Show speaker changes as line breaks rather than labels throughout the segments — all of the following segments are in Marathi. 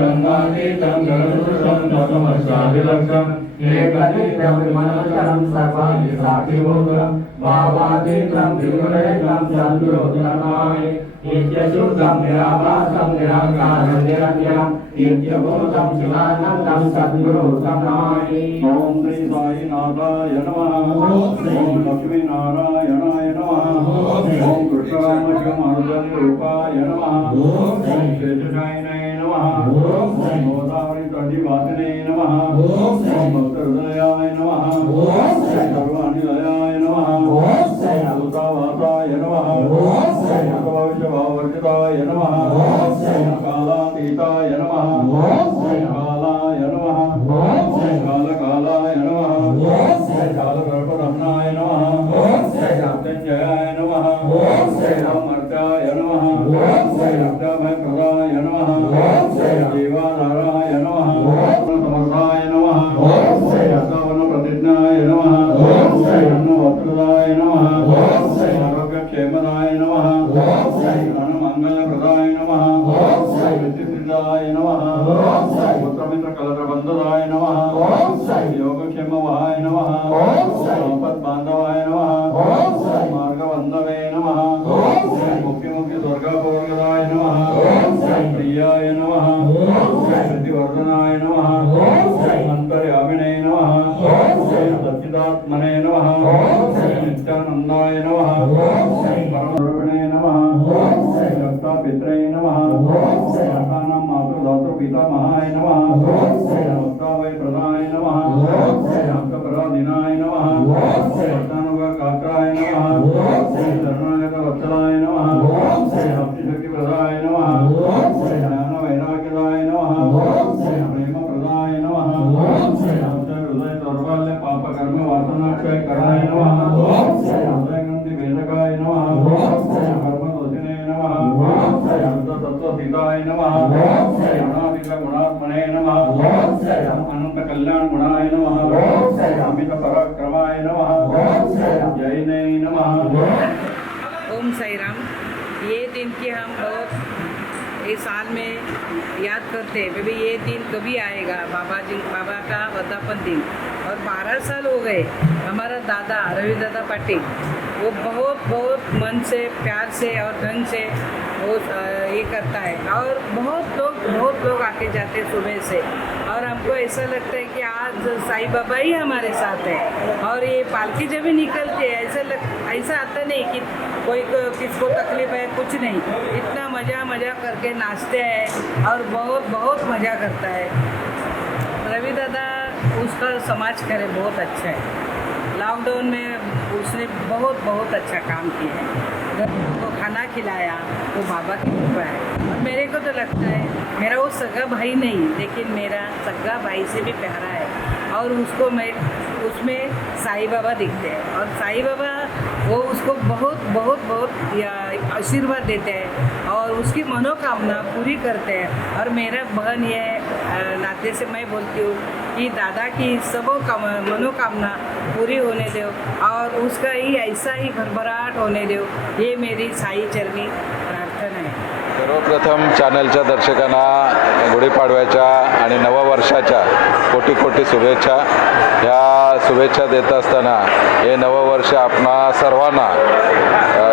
ब्रह्मातीतं गणपुरुषं ततमस्वाभिलक्षम् एकतीतं विमनशरं सर्वाणि साक्षिभूतं भावातीतं त्रिगुणैकं चन्द्रोदनमामि नित्यशुद्धं निराभासं निराकारं निरञ्जनं नित्यभूतं शिवानन्दं सद्गुरुतं नमामि
ओम श्री साईनाथाय नमः। ओम लक्ष्मीनारायणाय नमः ओम कृष्णरामशिवमार्जन रूपाय नमः। ओम शेषशायिने నమ ఓం గోదావరి నది వాసినే నమ ఓం భక్త హృదయాయ నమ ఓం కరుణాని లయాయ నమ ఓం భూతావాసాయ నమ ఓం భగవవిష భావర్జితాయ నమ ఓం కాలాతీతాయ నమ ఓం కాలాయ నమ ఓం కాలకాలాయ నమ ఓం కాలగర్భరమణాయ నమ ఓం నమ ఓం నమ ఓం నమ దేవానారాయ నమ. సమర్థాయ నమ. సవన ప్రతిజ్ఞాయ నమ. అన్నవత్రదాయ నమ. ఆరోగ్యక్షేమదాయ నమ. యోగక్షేమ వహాయ నమ. సంపత్ బాంధవ नमः. ओम नित्यानन्दाय नमः ओम परमरूपिणे नमः ओम नमः मातानां मातृधातृपितामहाय नमः ओम भक्तावै प्रदाय नमः ओम
साई राम ये दिन की हम बहुत इस साल में याद करते हैं। भाई ये दिन कभी आएगा? बाबा जी, बाबा का वर्धापन दिन। और बारह साल हो गए हमारा दादा रवि दादा पाटिल वो बहुत बहुत मन से, प्यार से और ढंग से वो ये करता है। और बहुत लोग बहुत लोग आके जाते सुबह से। और हमको ऐसा लगता है कि आज साईं बाबा ही हमारे साथ है। और ये पालकी जब भी निकलती है, ऐसा लग, ऐसा आता नहीं कि कोई को, किसको तकलीफ़ है, कुछ नहीं। इतना मज़ा मज़ा करके नाचते हैं और बहुत बहुत मज़ा करता है। रवि दादा, उसका समाज करे बहुत अच्छा है। लॉकडाउन में उसने बहुत बहुत अच्छा काम किया है। तो खाना खिलाया वो बाबा की कृपा है। और मेरे को तो लगता है, मेरा वो सगा भाई नहीं, लेकिन मेरा सगा भाई से भी प्यारा है। और उसको मैं, उसमें साईं बाबा दिखते हैं। और साईं बाबा, वो उसको बहुत बहुत बहुत आशीर्वाद देते हैं और उसकी मनोकामना पूरी करते हैं। और मेरा बहन ये नाते से मैं बोलती हूँ कि दादा की सबों का मनोकामना पूरी होने दो और उसका ही ऐसा ही भरभराट होने दो। ये मेरी साई चरणी प्रार्थना
सर्वप्रथम चॅनलच्या दर्शकांना गुढीपाडव्याच्या आणि नववर्षाच्या कोटी कोटी शुभेच्छा. ह्या शुभेच्छा देत असताना हे नववर्ष आपणा सर्वांना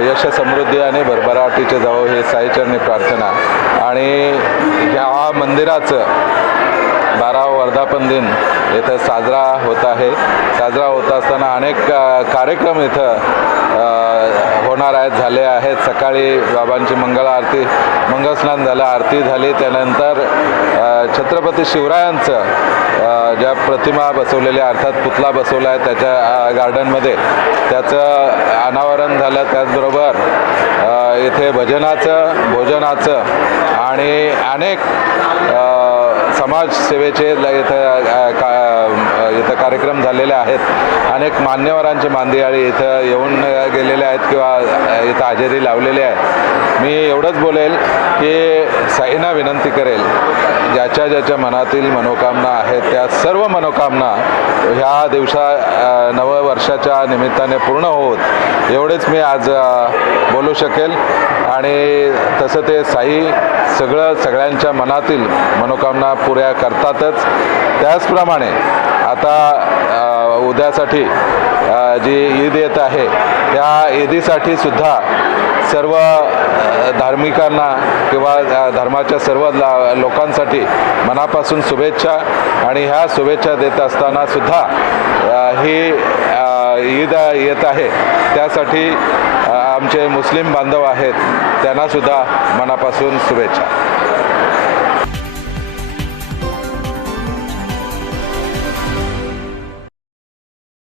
यश समृद्धी आणि भरभराटीचे जावं हे साईचरणी प्रार्थना आणि ह्या मंदिराचं बारा वर्धापन दिन इथं साजरा होत आहे. साजरा होत असताना अनेक कार्यक्रम इथं होणार आहेत झाले आहेत. सकाळी बाबांची मंगल आरती मंगलस्नान झालं आरती झाली. त्यानंतर छत्रपती शिवरायांचं ज्या प्रतिमा बसवलेल्या अर्थात पुतला बसवला आहे त्याच्या गार्डनमध्ये. त्याचं अनावरण झालं. त्याचबरोबर इथे भजनाचं भोजनाचं आणि अनेक समाजसेवेचे इथं का इथं कार्यक्रम झालेले आहेत. अनेक मान्यवरांचे मांदियाळी इथं येऊन गेलेले आहेत किंवा इथं हजेरी लावलेली आहे. मी एवढंच बोलेल की साईना विनंती करेल ज्याच्या ज्याच्या मनातील मनोकामना आहेत त्या सर्व मनोकामना ह्या दिवसा नववर्षाच्या निमित्ताने पूर्ण होत एवढेच मी आज बोलू शकेल. आणि तसं ते साई सगळं सगळ्यांच्या मनातील मनोकामना पुऱ्या करतातच. त्याचप्रमाणे आता उद्यासाठी जी ईद येत आहे त्या ईदीसाठी सुद्धा सर्व धार्मिकांना किंवा धर्माच्या सर्व ला- लोकांसाठी मनापासून शुभेच्छा आणि ह्या शुभेच्छा देत असताना सुद्धा ही ईद येत आहे. त्यासाठी आमचे मुस्लिम बांधव आहेत त्यांनासुद्धा मनापासून शुभेच्छा.